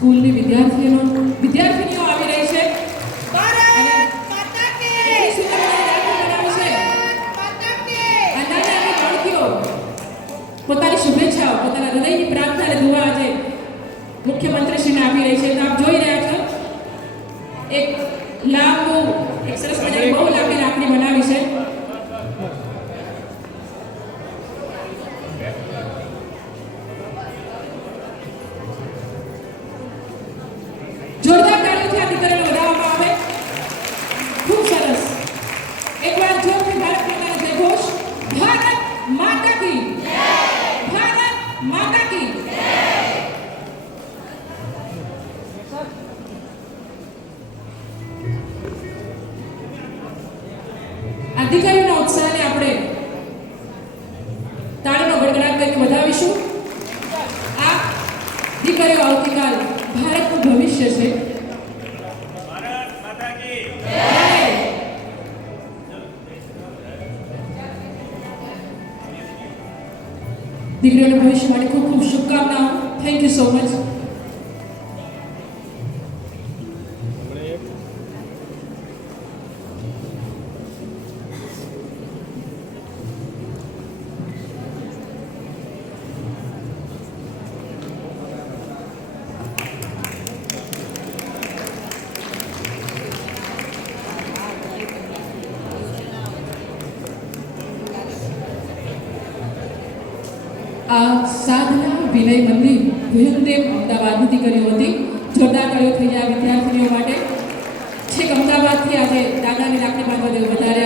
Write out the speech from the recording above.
સ્કૂલની વિદ્યાર્થીઓ વિદ્યાર્થીનીઓ આવી રહી છે. પોતાની શુભેચ્છાઓ પોતાના હૃદયની પ્રાર્થના અને દુઆ આજે મુખ્યમંત્રીશ્રીને આપી રહી છે. તો આપ જોઈ રહ્યા છો એક લાંબુ એક સરસ મજાની બહુ લાંબી રાખડી બનાવી છે. આ ઉત્સાહને આપણે તાળીનો ગડગડાટ કરીને વધાવીશું. આ દીકરીઓ આવતીકાલ ભારતનું ભવિષ્ય છે. દીકરીઓના ભવિષ્ય માટે ખૂબ ખૂબ શુભકામનાઓ. થેન્ક યુ સો મચ આ સાધના વિનય મંદિર વિહનદેવ અમદાવાદથી કર્યું હતી. જોરદાર કર્યો થઈ ગયા વિદ્યાર્થીઓ માટે. છેક અમદાવાદથી આજે દાદાની લાકડી બાંધવા વધારે